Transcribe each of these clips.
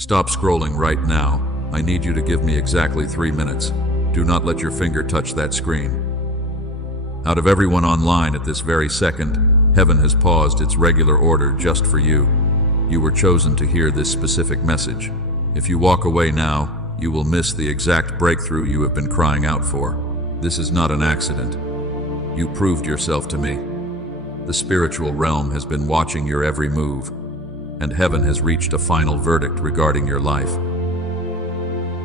Stop scrolling right now. I need you to give me exactly 3 minutes. Do not let your finger touch that screen. Out of everyone online at this very second, heaven has paused its regular order just for you. You were chosen to hear this specific message. If you walk away now, you will miss the exact breakthrough you have been crying out for. This is not an accident. You proved yourself to me. The spiritual realm has been watching your every move, and heaven has reached a final verdict regarding your life.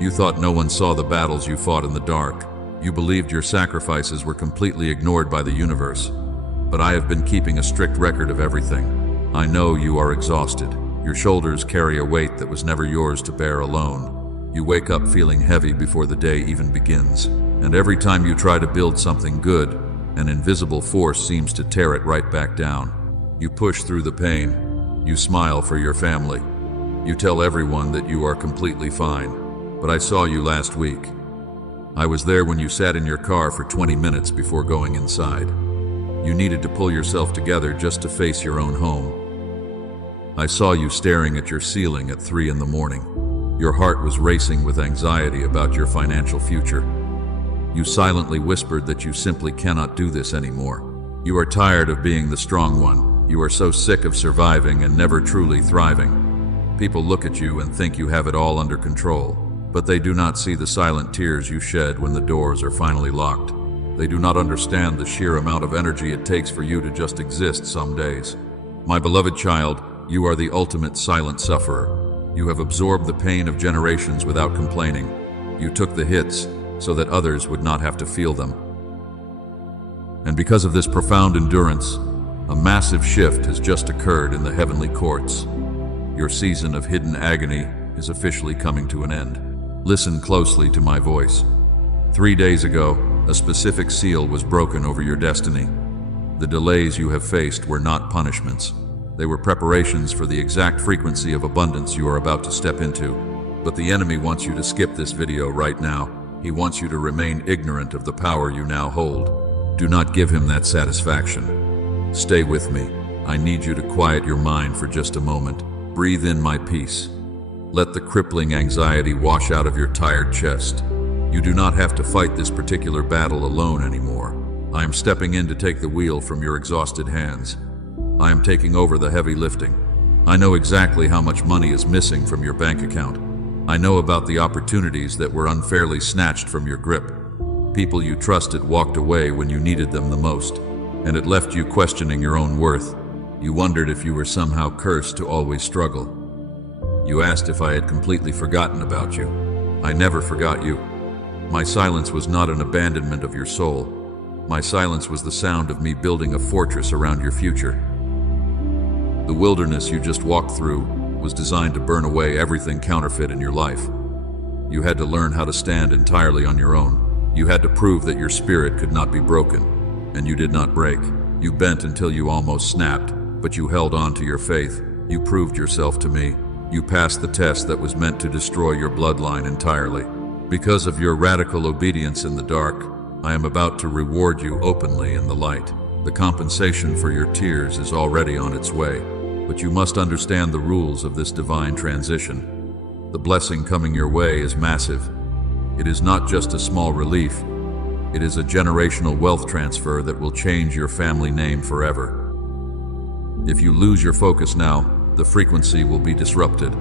You thought no one saw the battles you fought in the dark. You believed your sacrifices were completely ignored by the universe. But I have been keeping a strict record of everything. I know you are exhausted. Your shoulders carry a weight that was never yours to bear alone. You wake up feeling heavy before the day even begins. And every time you try to build something good, an invisible force seems to tear it right back down. You push through the pain. You smile for your family. You tell everyone that you are completely fine. But I saw you last week. I was there when you sat in your car for 20 minutes before going inside. You needed to pull yourself together just to face your own home. I saw you staring at your ceiling at 3 in the morning. Your heart was racing with anxiety about your financial future. You silently whispered that you simply cannot do this anymore. You are tired of being the strong one. You are so sick of surviving and never truly thriving. People look at you and think you have it all under control, but they do not see the silent tears you shed when the doors are finally locked. They do not understand the sheer amount of energy it takes for you to just exist some days. My beloved child, you are the ultimate silent sufferer. You have absorbed the pain of generations without complaining. You took the hits so that others would not have to feel them. And because of this profound endurance, a massive shift has just occurred in the heavenly courts. Your season of hidden agony is officially coming to an end. Listen closely to my voice. 3 days ago, a specific seal was broken over your destiny. The delays you have faced were not punishments. They were preparations for the exact frequency of abundance you are about to step into. But the enemy wants you to skip this video right now. He wants you to remain ignorant of the power you now hold. Do not give him that satisfaction. Stay with me. I need you to quiet your mind for just a moment. Breathe in my peace. Let the crippling anxiety wash out of your tired chest. You do not have to fight this particular battle alone anymore. I am stepping in to take the wheel from your exhausted hands. I am taking over the heavy lifting. I know exactly how much money is missing from your bank account. I know about the opportunities that were unfairly snatched from your grip. People you trusted walked away when you needed them the most, and it left you questioning your own worth. You wondered if you were somehow cursed to always struggle. You asked if I had completely forgotten about you. I never forgot you. My silence was not an abandonment of your soul. My silence was the sound of me building a fortress around your future. The wilderness you just walked through was designed to burn away everything counterfeit in your life. You had to learn how to stand entirely on your own. You had to prove that your spirit could not be broken, and you did not break. You bent until you almost snapped, but you held on to your faith. You proved yourself to me. You passed the test that was meant to destroy your bloodline entirely. Because of your radical obedience in the dark, I am about to reward you openly in the light. The compensation for your tears is already on its way, but you must understand the rules of this divine transition. The blessing coming your way is massive. It is not just a small relief. It is a generational wealth transfer that will change your family name forever. If you lose your focus now, the frequency will be disrupted.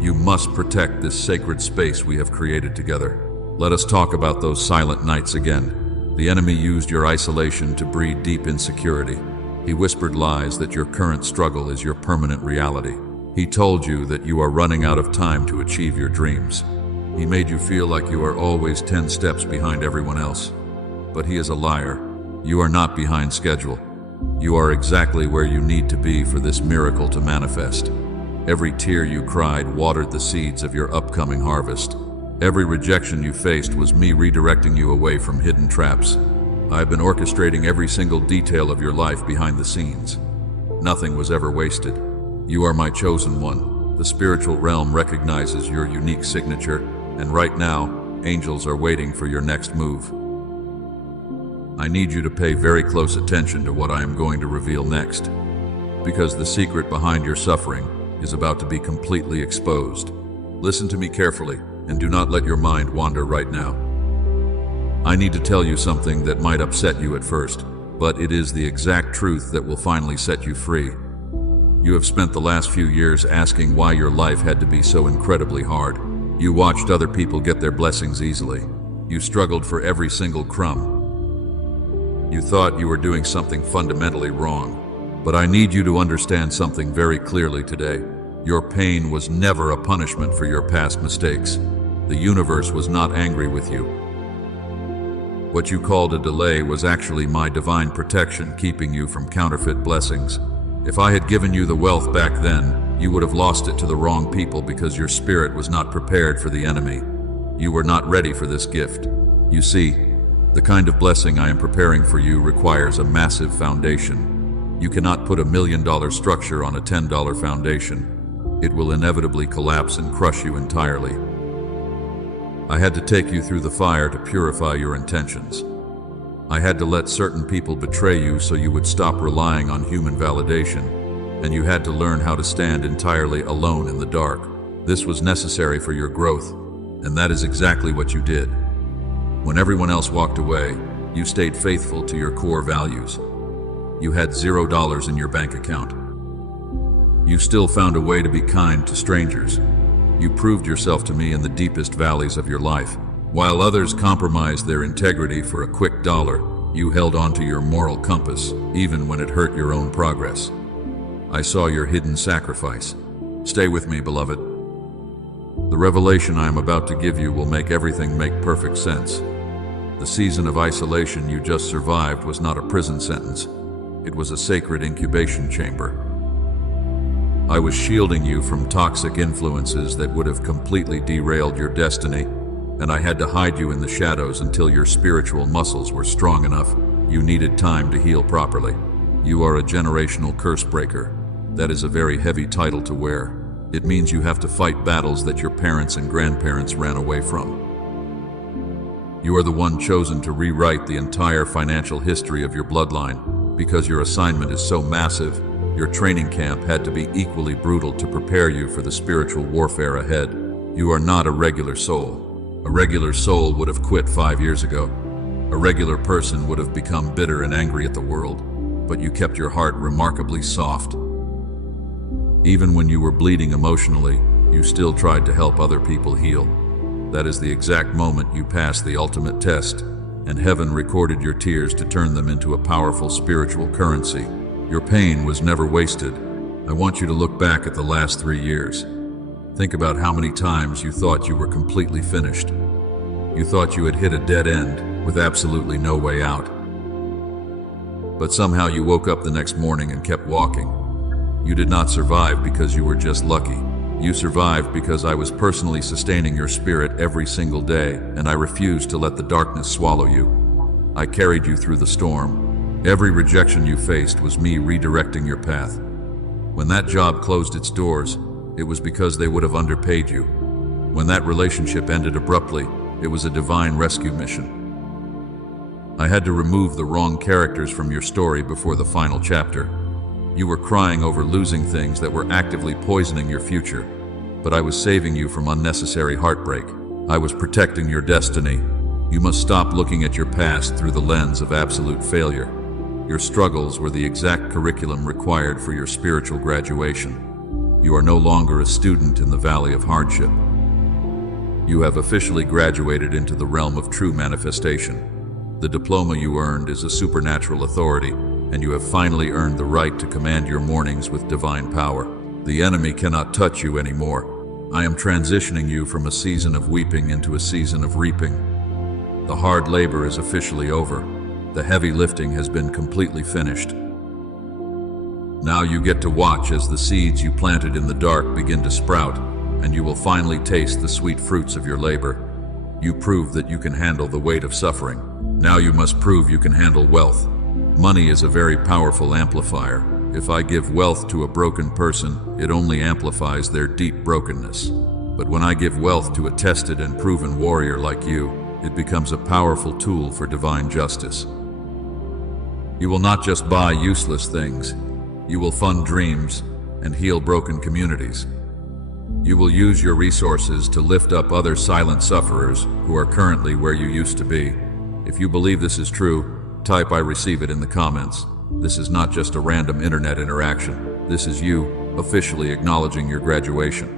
You must protect this sacred space we have created together. Let us talk about those silent nights again. The enemy used your isolation to breed deep insecurity. He whispered lies that your current struggle is your permanent reality. He told you that you are running out of time to achieve your dreams. He made you feel like you are always 10 steps behind everyone else. But he is a liar. You are not behind schedule. You are exactly where you need to be for this miracle to manifest. Every tear you cried watered the seeds of your upcoming harvest. Every rejection you faced was me redirecting you away from hidden traps. I have been orchestrating every single detail of your life behind the scenes. Nothing was ever wasted. You are my chosen one. The spiritual realm recognizes your unique signature, and right now, angels are waiting for your next move. I need you to pay very close attention to what I am going to reveal next, because the secret behind your suffering is about to be completely exposed. Listen to me carefully, and do not let your mind wander right now. I need to tell you something that might upset you at first, but it is the exact truth that will finally set you free. You have spent the last few years asking why your life had to be so incredibly hard. You watched other people get their blessings easily. You struggled for every single crumb. You thought you were doing something fundamentally wrong. But I need you to understand something very clearly today. Your pain was never a punishment for your past mistakes. The universe was not angry with you. What you called a delay was actually my divine protection keeping you from counterfeit blessings. If I had given you the wealth back then, you would have lost it to the wrong people because your spirit was not prepared for the enemy. You were not ready for this gift. You see, the kind of blessing I am preparing for you requires a massive foundation. You cannot put $1 million structure on a $10 foundation. It will inevitably collapse and crush you entirely. I had to take you through the fire to purify your intentions. I had to let certain people betray you so you would stop relying on human validation, and you had to learn how to stand entirely alone in the dark. This was necessary for your growth, and that is exactly what you did. When everyone else walked away, you stayed faithful to your core values. You had $0 in your bank account. You still found a way to be kind to strangers. You proved yourself to me in the deepest valleys of your life. While others compromised their integrity for a quick dollar, you held on to your moral compass, even when it hurt your own progress. I saw your hidden sacrifice. Stay with me, beloved. The revelation I am about to give you will make everything make perfect sense. The season of isolation you just survived was not a prison sentence. It was a sacred incubation chamber. I was shielding you from toxic influences that would have completely derailed your destiny, and I had to hide you in the shadows until your spiritual muscles were strong enough. You needed time to heal properly. You are a generational curse breaker. That is a very heavy title to wear. It means you have to fight battles that your parents and grandparents ran away from. You are the one chosen to rewrite the entire financial history of your bloodline. Because your assignment is so massive, your training camp had to be equally brutal to prepare you for the spiritual warfare ahead. You are not a regular soul. A regular soul would have quit 5 years ago. A regular person would have become bitter and angry at the world, but you kept your heart remarkably soft. Even when you were bleeding emotionally, you still tried to help other people heal. That is the exact moment you passed the ultimate test, and heaven recorded your tears to turn them into a powerful spiritual currency. Your pain was never wasted. I want you to look back at the last 3 years. Think about how many times you thought you were completely finished. You thought you had hit a dead end with absolutely no way out. But somehow you woke up the next morning and kept walking. You did not survive because you were just lucky. You survived because I was personally sustaining your spirit every single day, and I refused to let the darkness swallow you. I carried you through the storm. Every rejection you faced was me redirecting your path. When that job closed its doors, it was because they would have underpaid you. When that relationship ended abruptly, it was a divine rescue mission. I had to remove the wrong characters from your story before the final chapter. You were crying over losing things that were actively poisoning your future, but I was saving you from unnecessary heartbreak. I was protecting your destiny. You must stop looking at your past through the lens of absolute failure. Your struggles were the exact curriculum required for your spiritual graduation. You are no longer a student in the valley of hardship. You have officially graduated into the realm of true manifestation. The diploma you earned is a supernatural authority, and you have finally earned the right to command your mornings with divine power. The enemy cannot touch you anymore. I am transitioning you from a season of weeping into a season of reaping. The hard labor is officially over. The heavy lifting has been completely finished. Now you get to watch as the seeds you planted in the dark begin to sprout, and you will finally taste the sweet fruits of your labor. You proved that you can handle the weight of suffering. Now you must prove you can handle wealth. Money is a very powerful amplifier. If I give wealth to a broken person, it only amplifies their deep brokenness. But when I give wealth to a tested and proven warrior like you, it becomes a powerful tool for divine justice. You will not just buy useless things. You will fund dreams and heal broken communities. You will use your resources to lift up other silent sufferers who are currently where you used to be. If you believe this is true, type "I receive it" in the comments. This is not just a random internet interaction. This is you officially acknowledging your graduation.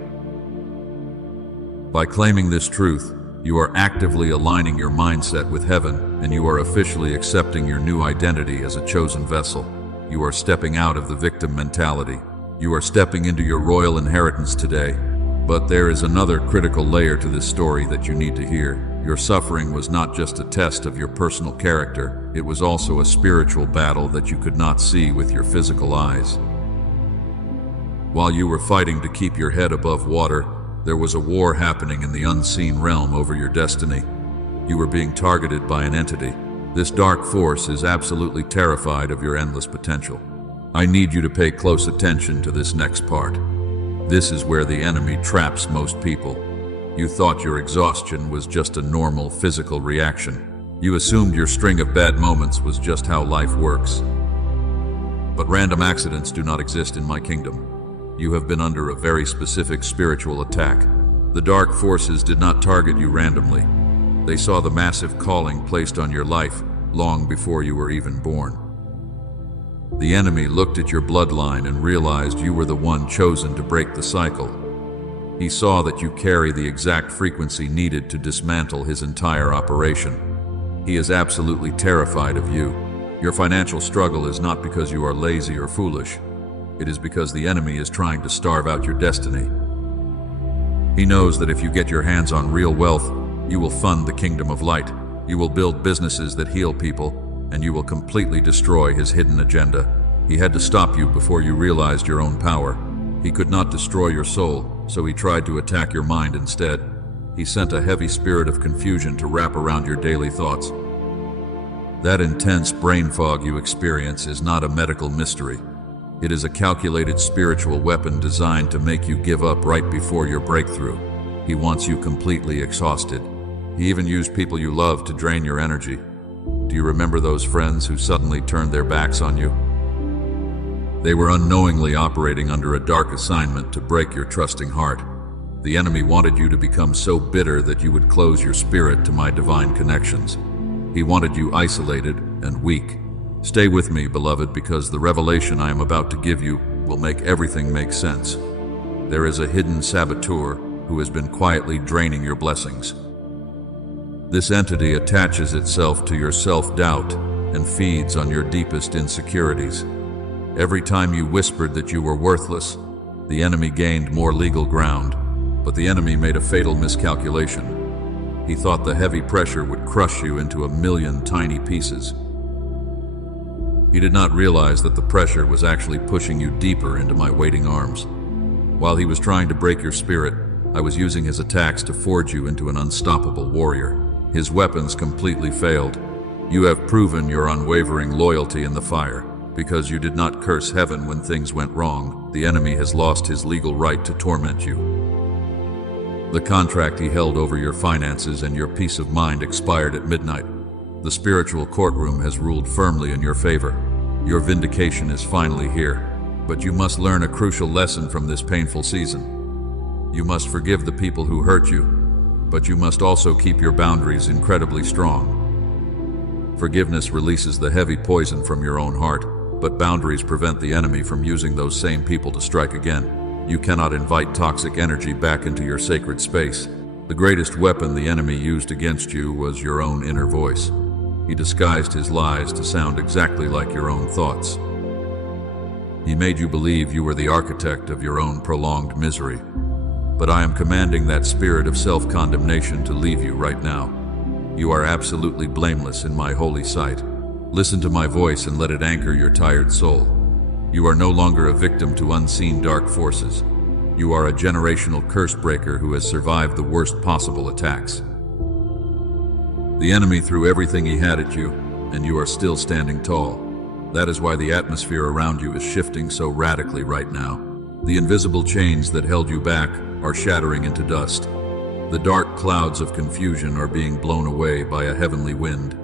By claiming this truth, you are actively aligning your mindset with heaven, and you are officially accepting your new identity as a chosen vessel. You are stepping out of the victim mentality. You are stepping into your royal inheritance today. But there is another critical layer to this story that you need to hear. Your suffering was not just a test of your personal character, it was also a spiritual battle that you could not see with your physical eyes. While you were fighting to keep your head above water, there was a war happening in the unseen realm over your destiny. You were being targeted by an entity. This dark force is absolutely terrified of your endless potential. I need you to pay close attention to this next part. This is where the enemy traps most people. You thought your exhaustion was just a normal physical reaction. You assumed your string of bad moments was just how life works. But random accidents do not exist in my kingdom. You have been under a very specific spiritual attack. The dark forces did not target you randomly. They saw the massive calling placed on your life long before you were even born. The enemy looked at your bloodline and realized you were the one chosen to break the cycle. He saw that you carry the exact frequency needed to dismantle his entire operation. He is absolutely terrified of you. Your financial struggle is not because you are lazy or foolish. It is because the enemy is trying to starve out your destiny. He knows that if you get your hands on real wealth, you will fund the kingdom of light. You will build businesses that heal people, and you will completely destroy his hidden agenda. He had to stop you before you realized your own power. He could not destroy your soul, so he tried to attack your mind instead. He sent a heavy spirit of confusion to wrap around your daily thoughts. That intense brain fog you experience is not a medical mystery. It is a calculated spiritual weapon designed to make you give up right before your breakthrough. He wants you completely exhausted. He even used people you love to drain your energy. Do you remember those friends who suddenly turned their backs on you? They were unknowingly operating under a dark assignment to break your trusting heart. The enemy wanted you to become so bitter that you would close your spirit to my divine connections. He wanted you isolated and weak. Stay with me, beloved, because the revelation I am about to give you will make everything make sense. There is a hidden saboteur who has been quietly draining your blessings. This entity attaches itself to your self-doubt and feeds on your deepest insecurities. Every time you whispered that you were worthless, the enemy gained more legal ground, but the enemy made a fatal miscalculation. He thought the heavy pressure would crush you into a million tiny pieces. He did not realize that the pressure was actually pushing you deeper into my waiting arms. While he was trying to break your spirit, I was using his attacks to forge you into an unstoppable warrior. His weapons completely failed. You have proven your unwavering loyalty in the fire. Because you did not curse heaven when things went wrong, the enemy has lost his legal right to torment you. The contract he held over your finances and your peace of mind expired at midnight. The spiritual courtroom has ruled firmly in your favor. Your vindication is finally here. But you must learn a crucial lesson from this painful season. You must forgive the people who hurt you, but you must also keep your boundaries incredibly strong. Forgiveness releases the heavy poison from your own heart, but boundaries prevent the enemy from using those same people to strike again. You cannot invite toxic energy back into your sacred space. The greatest weapon the enemy used against you was your own inner voice. He disguised his lies to sound exactly like your own thoughts. He made you believe you were the architect of your own prolonged misery. But I am commanding that spirit of self-condemnation to leave you right now. You are absolutely blameless in my holy sight. Listen to my voice and let it anchor your tired soul. You are no longer a victim to unseen dark forces. You are a generational curse breaker who has survived the worst possible attacks. The enemy threw everything he had at you, and you are still standing tall. That is why the atmosphere around you is shifting so radically right now. The invisible chains that held you back are shattering into dust. The dark clouds of confusion are being blown away by a heavenly wind.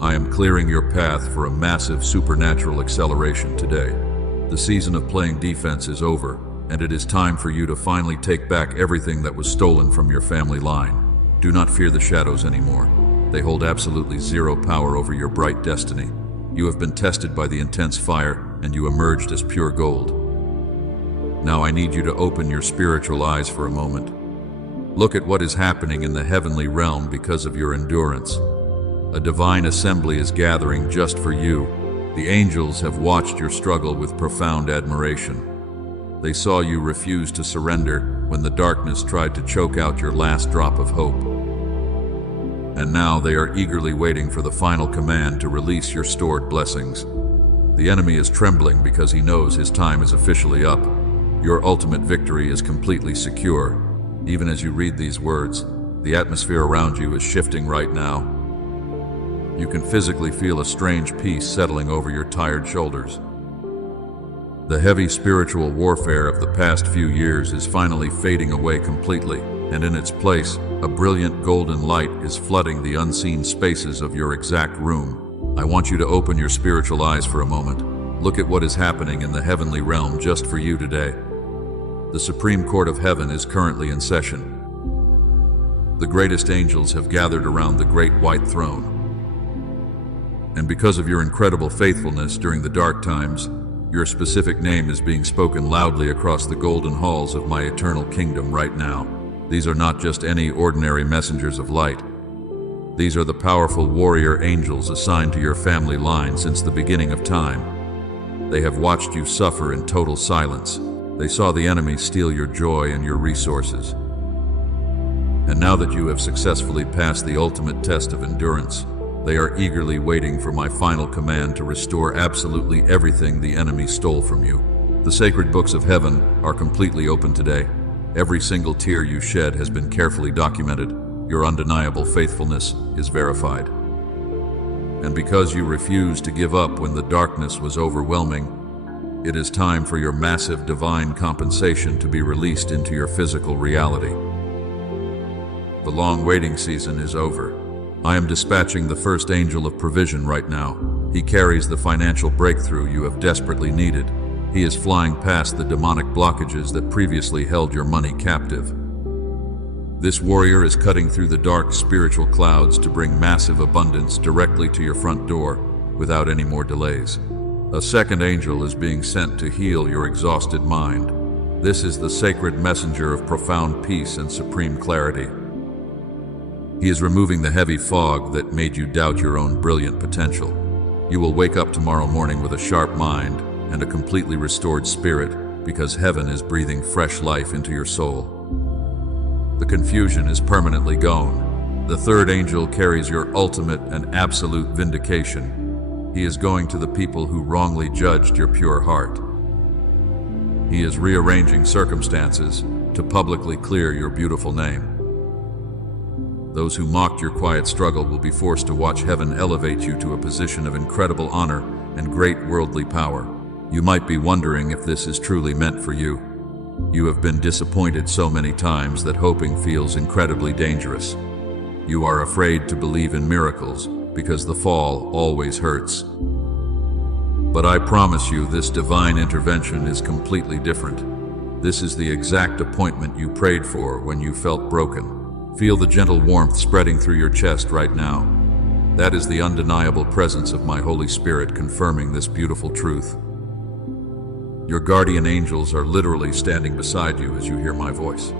I am clearing your path for a massive supernatural acceleration today. The season of playing defense is over, and it is time for you to finally take back everything that was stolen from your family line. Do not fear the shadows anymore. They hold absolutely zero power over your bright destiny. You have been tested by the intense fire, and you emerged as pure gold. Now I need you to open your spiritual eyes for a moment. Look at what is happening in the heavenly realm because of your endurance. A divine assembly is gathering just for you. The angels have watched your struggle with profound admiration. They saw you refuse to surrender when the darkness tried to choke out your last drop of hope. And now they are eagerly waiting for the final command to release your stored blessings. The enemy is trembling because he knows his time is officially up. Your ultimate victory is completely secure. Even as you read these words, the atmosphere around you is shifting right now. You can physically feel a strange peace settling over your tired shoulders. The heavy spiritual warfare of the past few years is finally fading away completely, and in its place, a brilliant golden light is flooding the unseen spaces of your exact room. I want you to open your spiritual eyes for a moment. Look at what is happening in the heavenly realm just for you today. The Supreme Court of Heaven is currently in session. The greatest angels have gathered around the great white throne. And because of your incredible faithfulness during the dark times, your specific name is being spoken loudly across the golden halls of my eternal kingdom right now. These are not just any ordinary messengers of light. These are the powerful warrior angels assigned to your family line since the beginning of time. They have watched you suffer in total silence. They saw the enemy steal your joy and your resources. And now that you have successfully passed the ultimate test of endurance, they are eagerly waiting for my final command to restore absolutely everything the enemy stole from you. The sacred books of heaven are completely open today. Every single tear you shed has been carefully documented. Your undeniable faithfulness is verified. And because you refused to give up when the darkness was overwhelming, it is time for your massive divine compensation to be released into your physical reality. The long waiting season is over. I am dispatching the first angel of provision right now. He carries the financial breakthrough you have desperately needed. He is flying past the demonic blockages that previously held your money captive. This warrior is cutting through the dark spiritual clouds to bring massive abundance directly to your front door without any more delays. A second angel is being sent to heal your exhausted mind. This is the sacred messenger of profound peace and supreme clarity. He is removing the heavy fog that made you doubt your own brilliant potential. You will wake up tomorrow morning with a sharp mind and a completely restored spirit because heaven is breathing fresh life into your soul. The confusion is permanently gone. The third angel carries your ultimate and absolute vindication. He is going to the people who wrongly judged your pure heart. He is rearranging circumstances to publicly clear your beautiful name. Those who mocked your quiet struggle will be forced to watch heaven elevate you to a position of incredible honor and great worldly power. You might be wondering if this is truly meant for you. You have been disappointed so many times that hoping feels incredibly dangerous. You are afraid to believe in miracles because the fall always hurts. But I promise you this divine intervention is completely different. This is the exact appointment you prayed for when you felt broken. Feel the gentle warmth spreading through your chest right now. That is the undeniable presence of my Holy Spirit confirming this beautiful truth. Your guardian angels are literally standing beside you as you hear my voice.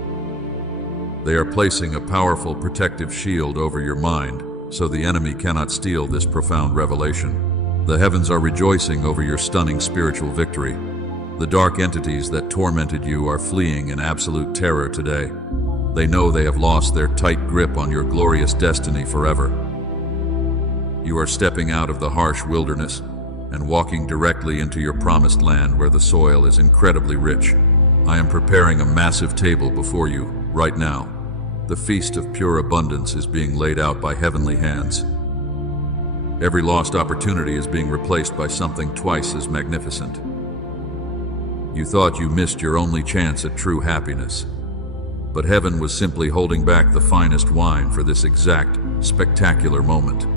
They are placing a powerful protective shield over your mind, so the enemy cannot steal this profound revelation. The heavens are rejoicing over your stunning spiritual victory. The dark entities that tormented you are fleeing in absolute terror today. They know they have lost their tight grip on your glorious destiny forever. You are stepping out of the harsh wilderness and walking directly into your promised land where the soil is incredibly rich. I am preparing a massive table before you right now. The feast of pure abundance is being laid out by heavenly hands. Every lost opportunity is being replaced by something twice as magnificent. You thought you missed your only chance at true happiness, but heaven was simply holding back the finest wine for this exact, spectacular moment.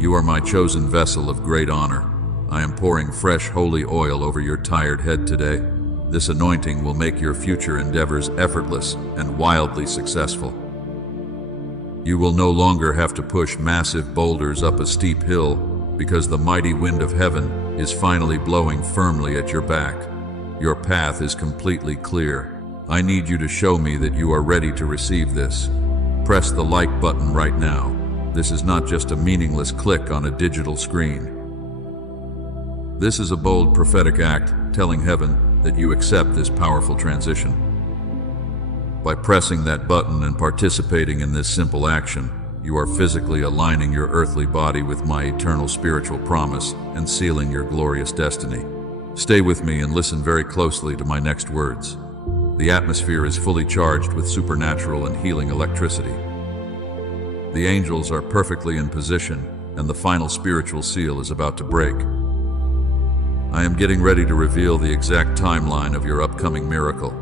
You are my chosen vessel of great honor. I am pouring fresh holy oil over your tired head today. This anointing will make your future endeavors effortless and wildly successful. You will no longer have to push massive boulders up a steep hill because the mighty wind of heaven is finally blowing firmly at your back. Your path is completely clear. I need you to show me that you are ready to receive this. Press the like button right now. This is not just a meaningless click on a digital screen. This is a bold prophetic act telling heaven that you accept this powerful transition. By pressing that button and participating in this simple action, you are physically aligning your earthly body with my eternal spiritual promise and sealing your glorious destiny. Stay with me and listen very closely to my next words. The atmosphere is fully charged with supernatural and healing electricity. The angels are perfectly in position, and the final spiritual seal is about to break. I am getting ready to reveal the exact timeline of your upcoming miracle.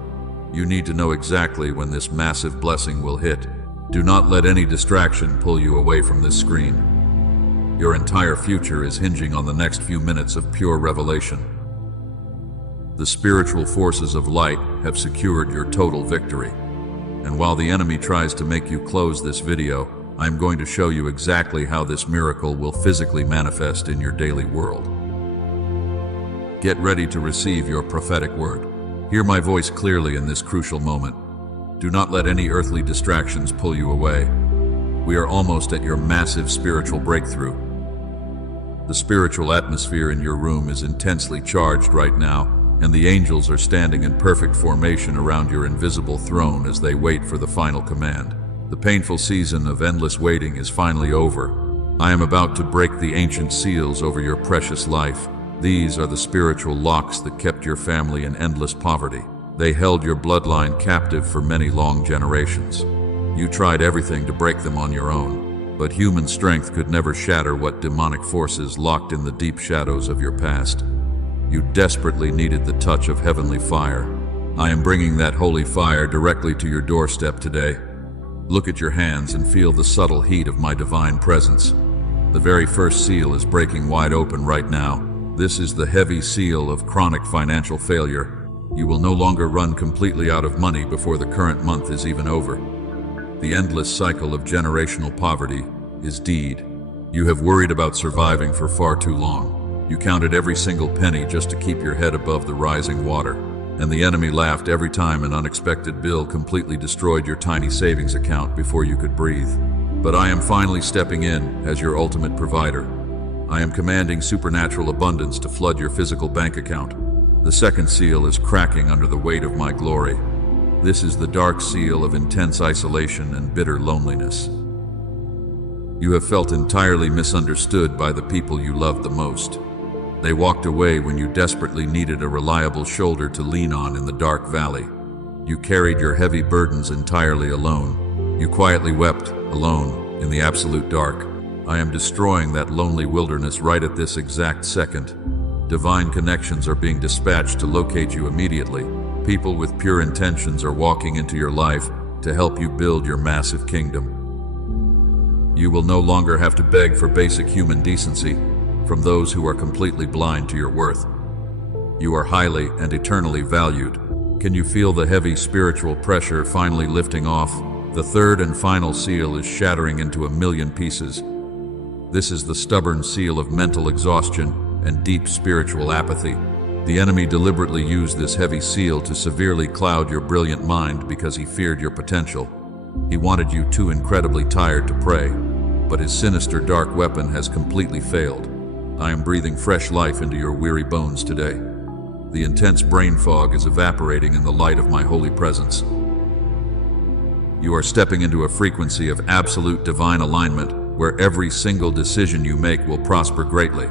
You need to know exactly when this massive blessing will hit. Do not let any distraction pull you away from this screen. Your entire future is hinging on the next few minutes of pure revelation. The spiritual forces of light have secured your total victory. And while the enemy tries to make you close this video, I am going to show you exactly how this miracle will physically manifest in your daily world. Get ready to receive your prophetic word. Hear my voice clearly in this crucial moment. Do not let any earthly distractions pull you away. We are almost at your massive spiritual breakthrough. The spiritual atmosphere in your room is intensely charged right now, and the angels are standing in perfect formation around your invisible throne as they wait for the final command. The painful season of endless waiting is finally over. I am about to break the ancient seals over your precious life. These are the spiritual locks that kept your family in endless poverty. They held your bloodline captive for many long generations. You tried everything to break them on your own, but human strength could never shatter what demonic forces locked in the deep shadows of your past. You desperately needed the touch of heavenly fire. I am bringing that holy fire directly to your doorstep today. Look at your hands and feel the subtle heat of my divine presence. The very first seal is breaking wide open right now. This is the heavy seal of chronic financial failure. You will no longer run completely out of money before the current month is even over. The endless cycle of generational poverty is deed. You have worried about surviving for far too long. You counted every single penny just to keep your head above the rising water, and the enemy laughed every time an unexpected bill completely destroyed your tiny savings account before you could breathe. But I am finally stepping in as your ultimate provider. I am commanding supernatural abundance to flood your physical bank account. The second seal is cracking under the weight of my glory. This is the dark seal of intense isolation and bitter loneliness. You have felt entirely misunderstood by the people you loved the most. They walked away when you desperately needed a reliable shoulder to lean on in the dark valley. You carried your heavy burdens entirely alone. You quietly wept, alone, in the absolute dark. I am destroying that lonely wilderness right at this exact second. Divine connections are being dispatched to locate you immediately. People with pure intentions are walking into your life to help you build your massive kingdom. You will no longer have to beg for basic human decency from those who are completely blind to your worth. You are highly and eternally valued. Can you feel the heavy spiritual pressure finally lifting off? The third and final seal is shattering into a million pieces. This is the stubborn seal of mental exhaustion and deep spiritual apathy. The enemy deliberately used this heavy seal to severely cloud your brilliant mind because he feared your potential. He wanted you too incredibly tired to pray, but his sinister dark weapon has completely failed. I am breathing fresh life into your weary bones today. The intense brain fog is evaporating in the light of my holy presence. You are stepping into a frequency of absolute divine alignment where every single decision you make will prosper greatly.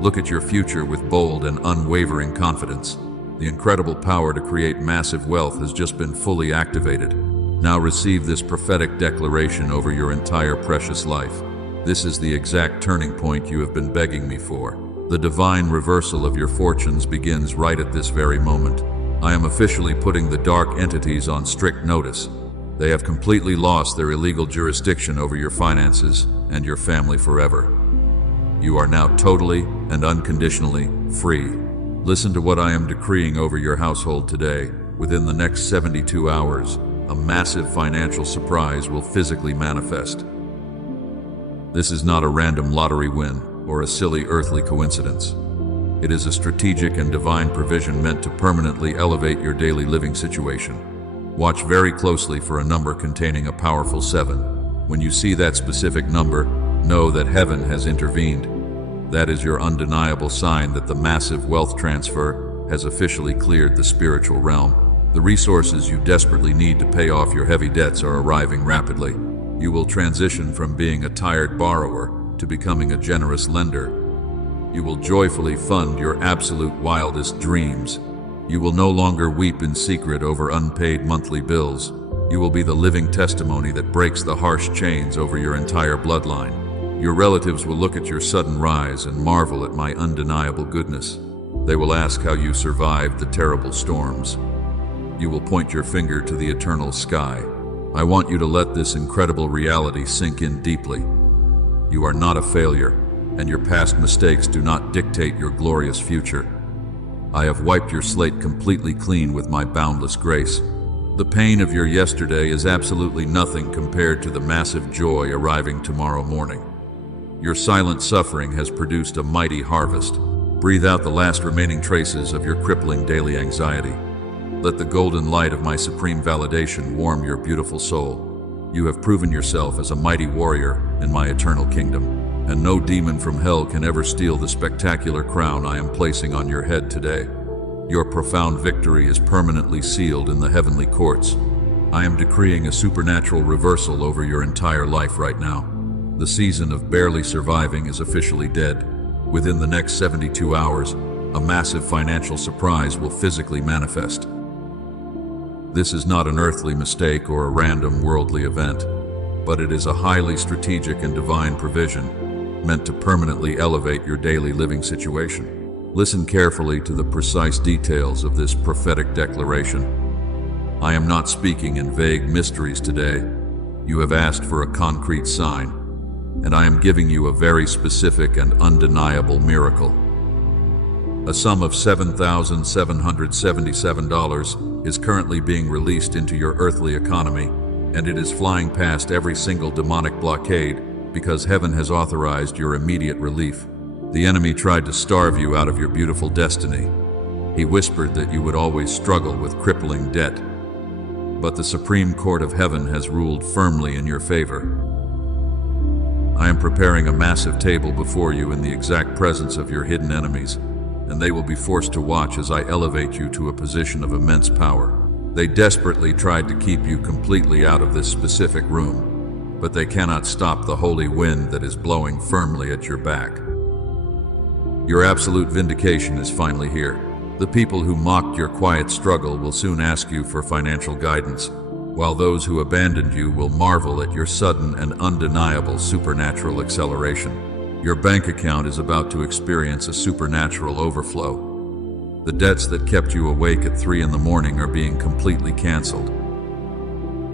Look at your future with bold and unwavering confidence. The incredible power to create massive wealth has just been fully activated. Now receive this prophetic declaration over your entire precious life. This is the exact turning point you have been begging me for. The divine reversal of your fortunes begins right at this very moment. I am officially putting the dark entities on strict notice. They have completely lost their illegal jurisdiction over your finances and your family forever. You are now totally and unconditionally free. Listen to what I am decreeing over your household today. Within the next 72 hours, a massive financial surprise will physically manifest. This is not a random lottery win or a silly earthly coincidence. It is a strategic and divine provision meant to permanently elevate your daily living situation. Watch very closely for a number containing a powerful 7. When you see that specific number, know that heaven has intervened. That is your undeniable sign that the massive wealth transfer has officially cleared the spiritual realm. The resources you desperately need to pay off your heavy debts are arriving rapidly. You will transition from being a tired borrower to becoming a generous lender. You will joyfully fund your absolute wildest dreams. You will no longer weep in secret over unpaid monthly bills. You will be the living testimony that breaks the harsh chains over your entire bloodline. Your relatives will look at your sudden rise and marvel at my undeniable goodness. They will ask how you survived the terrible storms. You will point your finger to the eternal sky. I want you to let this incredible reality sink in deeply. You are not a failure, and your past mistakes do not dictate your glorious future. I have wiped your slate completely clean with my boundless grace. The pain of your yesterday is absolutely nothing compared to the massive joy arriving tomorrow morning. Your silent suffering has produced a mighty harvest. Breathe out the last remaining traces of your crippling daily anxiety. Let the golden light of my supreme validation warm your beautiful soul. You have proven yourself as a mighty warrior in my eternal kingdom, and no demon from hell can ever steal the spectacular crown I am placing on your head today. Your profound victory is permanently sealed in the heavenly courts. I am decreeing a supernatural reversal over your entire life right now. The season of barely surviving is officially dead. Within the next 72 hours, a massive financial surprise will physically manifest. This is not an earthly mistake or a random worldly event, but it is a highly strategic and divine provision meant to permanently elevate your daily living situation. Listen carefully to the precise details of this prophetic declaration. I am not speaking in vague mysteries today. You have asked for a concrete sign, and I am giving you a very specific and undeniable miracle. A sum of $7,777 is currently being released into your earthly economy, and it is flying past every single demonic blockade because heaven has authorized your immediate relief. The enemy tried to starve you out of your beautiful destiny. He whispered that you would always struggle with crippling debt. But the Supreme Court of Heaven has ruled firmly in your favor. I am preparing a massive table before you in the exact presence of your hidden enemies, and they will be forced to watch as I elevate you to a position of immense power. They desperately tried to keep you completely out of this specific room, but they cannot stop the holy wind that is blowing firmly at your back. Your absolute vindication is finally here. The people who mocked your quiet struggle will soon ask you for financial guidance, while those who abandoned you will marvel at your sudden and undeniable supernatural acceleration. Your bank account is about to experience a supernatural overflow. The debts that kept you awake at 3 in the morning are being completely canceled.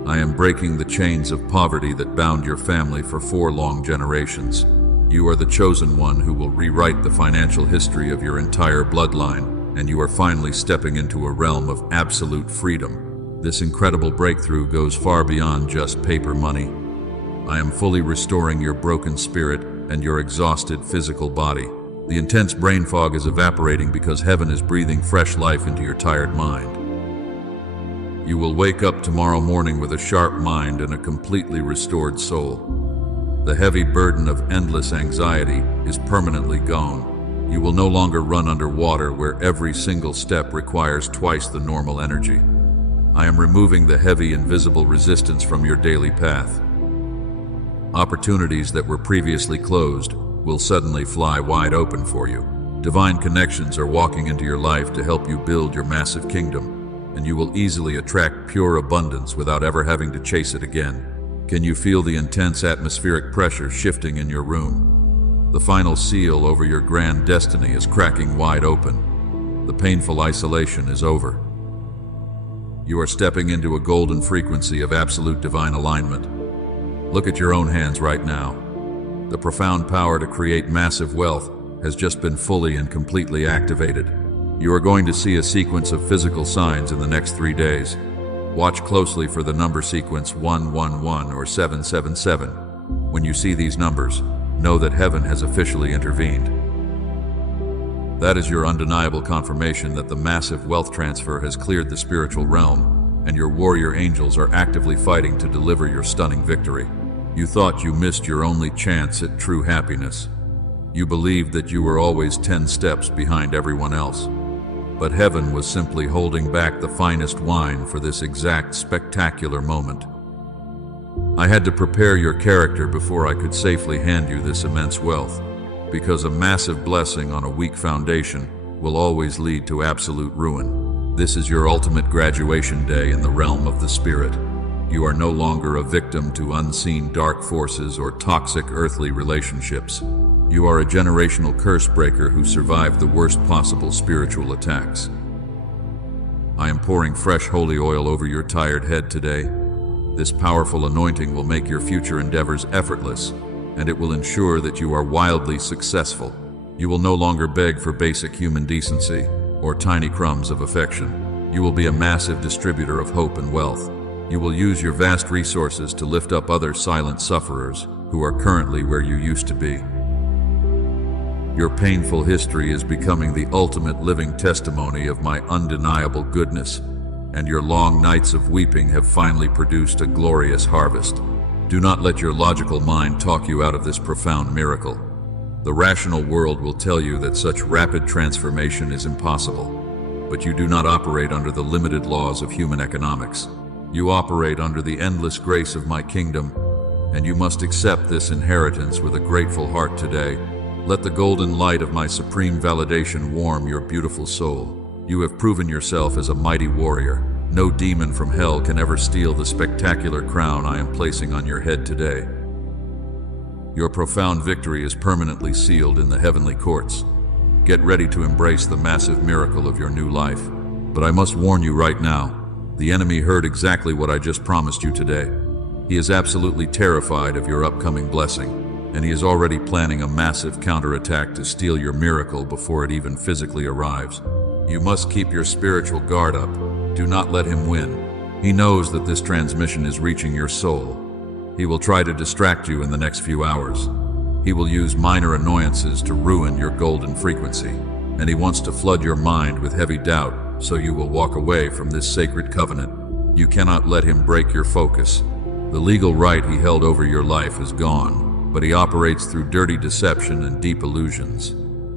I am breaking the chains of poverty that bound your family for 4 long generations. You are the chosen one who will rewrite the financial history of your entire bloodline, and you are finally stepping into a realm of absolute freedom. This incredible breakthrough goes far beyond just paper money. I am fully restoring your broken spirit and your exhausted physical body. The intense brain fog is evaporating because heaven is breathing fresh life into your tired mind. You will wake up tomorrow morning with a sharp mind and a completely restored soul. The heavy burden of endless anxiety is permanently gone. You will no longer run underwater where every single step requires twice the normal energy. I am removing the heavy invisible resistance from your daily path. Opportunities that were previously closed will suddenly fly wide open for you. Divine connections are walking into your life to help you build your massive kingdom, and you will easily attract pure abundance without ever having to chase it again. Can you feel the intense atmospheric pressure shifting in your room? The final seal over your grand destiny is cracking wide open. The painful isolation is over. You are stepping into a golden frequency of absolute divine alignment. Look at your own hands right now. The profound power to create massive wealth has just been fully and completely activated. You are going to see a sequence of physical signs in the next 3 days. Watch closely for the number sequence 111 or 777. When you see these numbers, know that heaven has officially intervened. That is your undeniable confirmation that the massive wealth transfer has cleared the spiritual realm, and your warrior angels are actively fighting to deliver your stunning victory. You thought you missed your only chance at true happiness. You believed that you were always 10 steps behind everyone else. But heaven was simply holding back the finest wine for this exact spectacular moment. I had to prepare your character before I could safely hand you this immense wealth, because a massive blessing on a weak foundation will always lead to absolute ruin. This is your ultimate graduation day in the realm of the spirit. You are no longer a victim to unseen dark forces or toxic earthly relationships. You are a generational curse breaker who survived the worst possible spiritual attacks. I am pouring fresh holy oil over your tired head today. This powerful anointing will make your future endeavors effortless, and it will ensure that you are wildly successful. You will no longer beg for basic human decency or tiny crumbs of affection. You will be a massive distributor of hope and wealth. You will use your vast resources to lift up other silent sufferers who are currently where you used to be. Your painful history is becoming the ultimate living testimony of my undeniable goodness, and your long nights of weeping have finally produced a glorious harvest. Do not let your logical mind talk you out of this profound miracle. The rational world will tell you that such rapid transformation is impossible, but you do not operate under the limited laws of human economics. You operate under the endless grace of my kingdom, and you must accept this inheritance with a grateful heart today. Let the golden light of my supreme validation warm your beautiful soul. You have proven yourself as a mighty warrior. No demon from hell can ever steal the spectacular crown I am placing on your head today. Your profound victory is permanently sealed in the heavenly courts. Get ready to embrace the massive miracle of your new life. But I must warn you right now, the enemy heard exactly what I just promised you today. He is absolutely terrified of your upcoming blessing, and he is already planning a massive counterattack to steal your miracle before it even physically arrives. You must keep your spiritual guard up. Do not let him win. He knows that this transmission is reaching your soul. He will try to distract you in the next few hours. He will use minor annoyances to ruin your golden frequency, and he wants to flood your mind with heavy doubt so you will walk away from this sacred covenant. You cannot let him break your focus. The legal right he held over your life is gone, but he operates through dirty deception and deep illusions.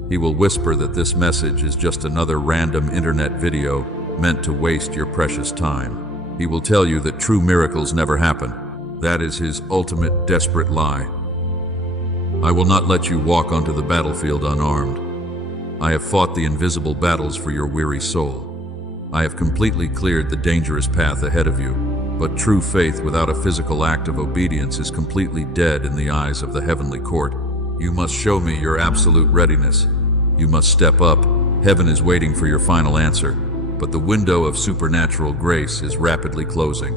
He will whisper that this message is just another random internet video meant to waste your precious time. He will tell you that true miracles never happen. That is his ultimate desperate lie. I will not let you walk onto the battlefield unarmed. I have fought the invisible battles for your weary soul. I have completely cleared the dangerous path ahead of you. But true faith without a physical act of obedience is completely dead in the eyes of the heavenly court. You must show me your absolute readiness. You must step up. Heaven is waiting for your final answer, but the window of supernatural grace is rapidly closing.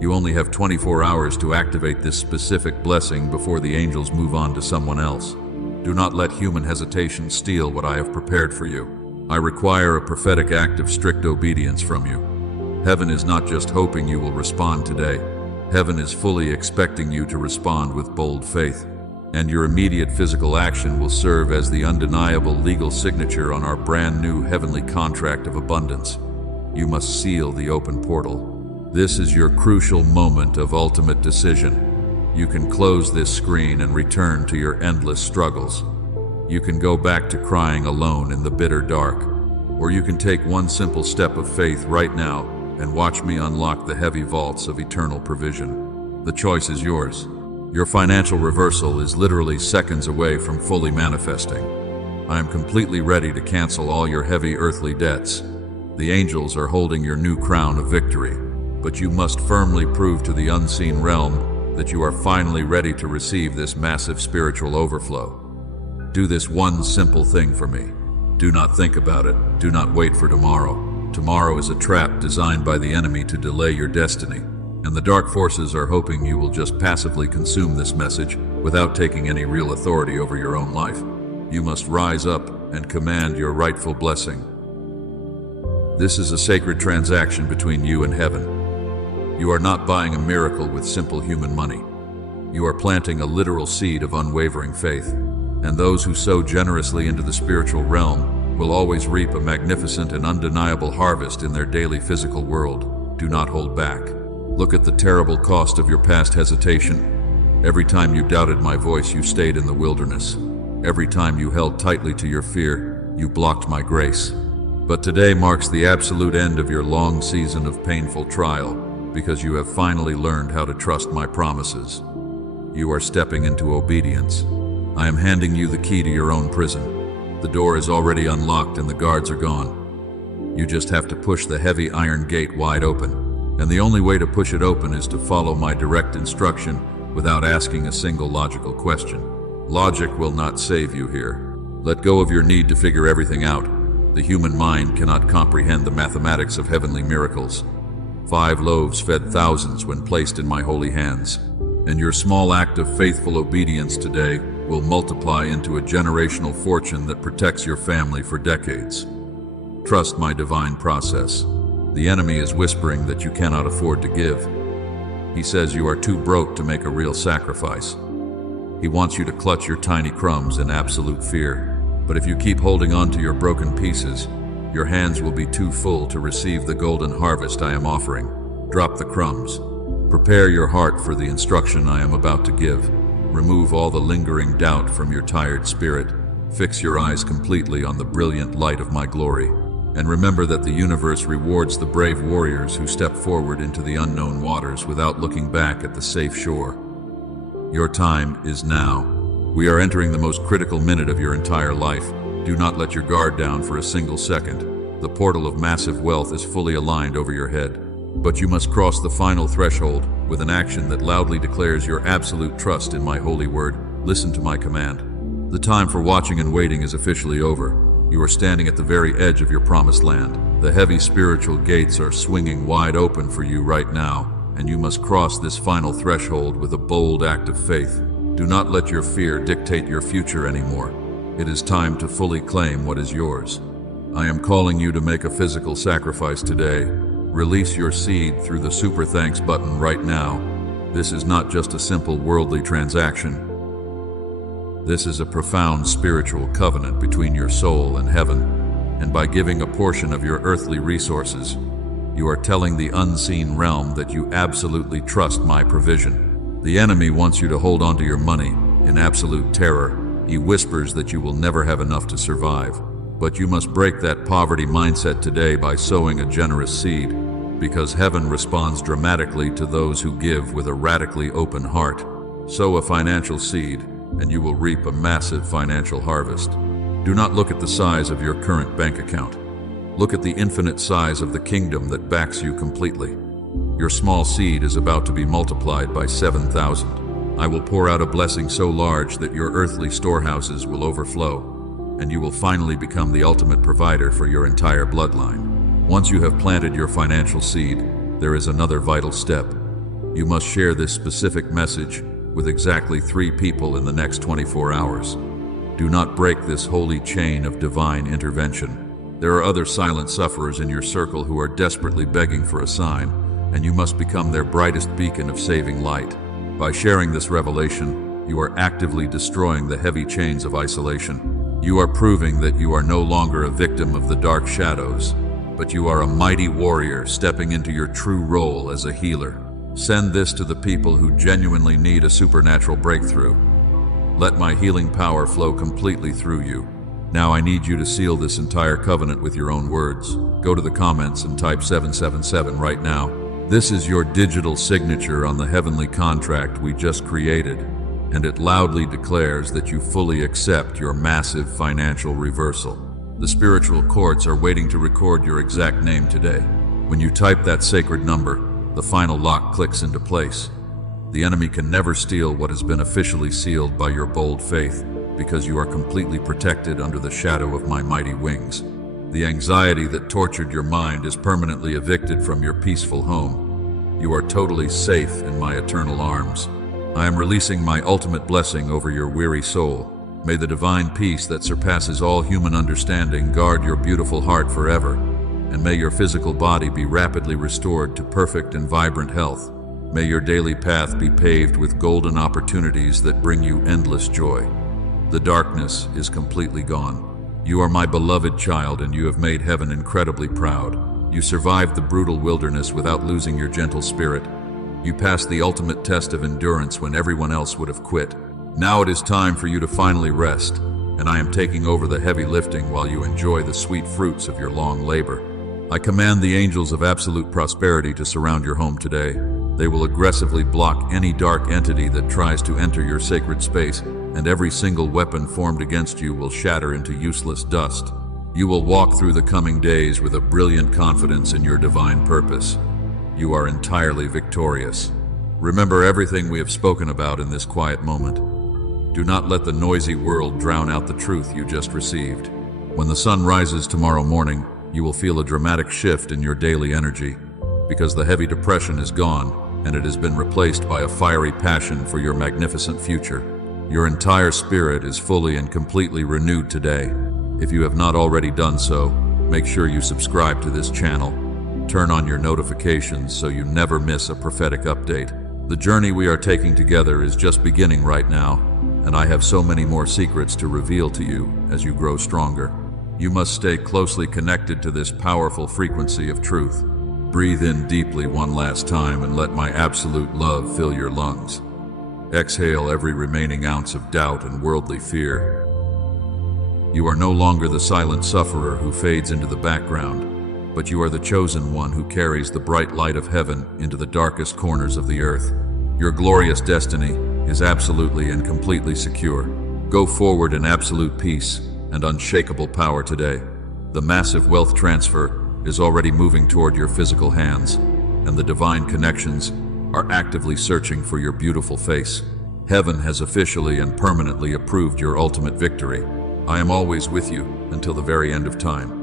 You only have 24 hours to activate this specific blessing before the angels move on to someone else. Do not let human hesitation steal what I have prepared for you. I require a prophetic act of strict obedience from you. Heaven is not just hoping you will respond today. Heaven is fully expecting you to respond with bold faith, and your immediate physical action will serve as the undeniable legal signature on our brand new heavenly contract of abundance. You must seal the open portal. This is your crucial moment of ultimate decision. You can close this screen and return to your endless struggles. You can go back to crying alone in the bitter dark, or you can take one simple step of faith right now and watch me unlock the heavy vaults of eternal provision. The choice is yours. Your financial reversal is literally seconds away from fully manifesting. I am completely ready to cancel all your heavy earthly debts. The angels are holding your new crown of victory, but you must firmly prove to the unseen realm that you are finally ready to receive this massive spiritual overflow. Do this one simple thing for me. Do not think about it. Do not wait for tomorrow. Tomorrow is a trap designed by the enemy to delay your destiny, and the dark forces are hoping you will just passively consume this message without taking any real authority over your own life. You must rise up and command your rightful blessing. This is a sacred transaction between you and heaven. You are not buying a miracle with simple human money. You are planting a literal seed of unwavering faith, and those who sow generously into the spiritual realm will always reap a magnificent and undeniable harvest in their daily physical world. Do not hold back. Look at the terrible cost of your past hesitation. Every time you doubted my voice, you stayed in the wilderness. Every time you held tightly to your fear, you blocked my grace. But today marks the absolute end of your long season of painful trial, because you have finally learned how to trust my promises. You are stepping into obedience. I am handing you the key to your own prison. The door is already unlocked and the guards are gone. You just have to push the heavy iron gate wide open. And the only way to push it open is to follow my direct instruction without asking a single logical question. Logic will not save you here. Let go of your need to figure everything out. The human mind cannot comprehend the mathematics of heavenly miracles. 5 loaves fed thousands when placed in my holy hands. And your small act of faithful obedience today will multiply into a generational fortune that protects your family for decades. Trust my divine process. The enemy is whispering that you cannot afford to give. He says you are too broke to make a real sacrifice. He wants you to clutch your tiny crumbs in absolute fear. But if you keep holding on to your broken pieces, your hands will be too full to receive the golden harvest I am offering. Drop the crumbs. Prepare your heart for the instruction I am about to give. Remove all the lingering doubt from your tired spirit. Fix your eyes completely on the brilliant light of my glory. And remember that the universe rewards the brave warriors who step forward into the unknown waters without looking back at the safe shore. Your time is now. We are entering the most critical minute of your entire life. Do not let your guard down for a single second. The portal of massive wealth is fully aligned over your head. But you must cross the final threshold with an action that loudly declares your absolute trust in my holy word. Listen to my command. The time for watching and waiting is officially over. You are standing at the very edge of your promised land. The heavy spiritual gates are swinging wide open for you right now, and you must cross this final threshold with a bold act of faith. Do not let your fear dictate your future anymore. It is time to fully claim what is yours. I am calling you to make a physical sacrifice today. Release your seed through the super thanks button right now. This is not just a simple worldly transaction. This is a profound spiritual covenant between your soul and heaven, and by giving a portion of your earthly resources, you are telling the unseen realm that you absolutely trust my provision. The enemy wants you to hold on to your money in absolute terror. He whispers that you will never have enough to survive. But you must break that poverty mindset today by sowing a generous seed, because heaven responds dramatically to those who give with a radically open heart. Sow a financial seed, and you will reap a massive financial harvest. Do not look at the size of your current bank account. Look at the infinite size of the kingdom that backs you completely. Your small seed is about to be multiplied by 7,000. I will pour out a blessing so large that your earthly storehouses will overflow, and you will finally become the ultimate provider for your entire bloodline. Once you have planted your financial seed, there is another vital step. You must share this specific message with exactly 3 people in the next 24 hours. Do not break this holy chain of divine intervention. There are other silent sufferers in your circle who are desperately begging for a sign, and you must become their brightest beacon of saving light. By sharing this revelation, you are actively destroying the heavy chains of isolation. You are proving that you are no longer a victim of the dark shadows, but you are a mighty warrior stepping into your true role as a healer. Send this to the people who genuinely need a supernatural breakthrough. Let my healing power flow completely through you. Now I need you to seal this entire covenant with your own words. Go to the comments and type 777 right now. This is your digital signature on the heavenly contract we just created, and it loudly declares that you fully accept your massive financial reversal. The spiritual courts are waiting to record your exact name today. When you type that sacred number, the final lock clicks into place. The enemy can never steal what has been officially sealed by your bold faith, because you are completely protected under the shadow of my mighty wings. The anxiety that tortured your mind is permanently evicted from your peaceful home. You are totally safe in my eternal arms. I am releasing my ultimate blessing over your weary soul. May the divine peace that surpasses all human understanding guard your beautiful heart forever. and may your physical body be rapidly restored to perfect and vibrant health. May your daily path be paved with golden opportunities that bring you endless joy. The darkness is completely gone. You are my beloved child, and you have made heaven incredibly proud. You survived the brutal wilderness without losing your gentle spirit. You passed the ultimate test of endurance when everyone else would have quit. Now it is time for you to finally rest, and I am taking over the heavy lifting while you enjoy the sweet fruits of your long labor. I command the angels of absolute prosperity to surround your home today. They will aggressively block any dark entity that tries to enter your sacred space, and every single weapon formed against you will shatter into useless dust. You will walk through the coming days with a brilliant confidence in your divine purpose. You are entirely victorious. Remember everything we have spoken about in this quiet moment. Do not let the noisy world drown out the truth you just received. When the sun rises tomorrow morning, you will feel a dramatic shift in your daily energy, because the heavy depression is gone, and it has been replaced by a fiery passion for your magnificent future. Your entire spirit is fully and completely renewed today. If you have not already done so, make sure you subscribe to this channel. Turn on your notifications so you never miss a prophetic update. The journey we are taking together is just beginning right now, and I have so many more secrets to reveal to you as you grow stronger. You must stay closely connected to this powerful frequency of truth. Breathe in deeply one last time and let my absolute love fill your lungs. Exhale every remaining ounce of doubt and worldly fear. You are no longer the silent sufferer who fades into the background, but you are the chosen one who carries the bright light of heaven into the darkest corners of the earth. Your glorious destiny is absolutely and completely secure. Go forward in absolute peace and unshakable power today. The massive wealth transfer is already moving toward your physical hands, and the divine connections are actively searching for your beautiful face. Heaven has officially and permanently approved your ultimate victory. I am always with you until the very end of time.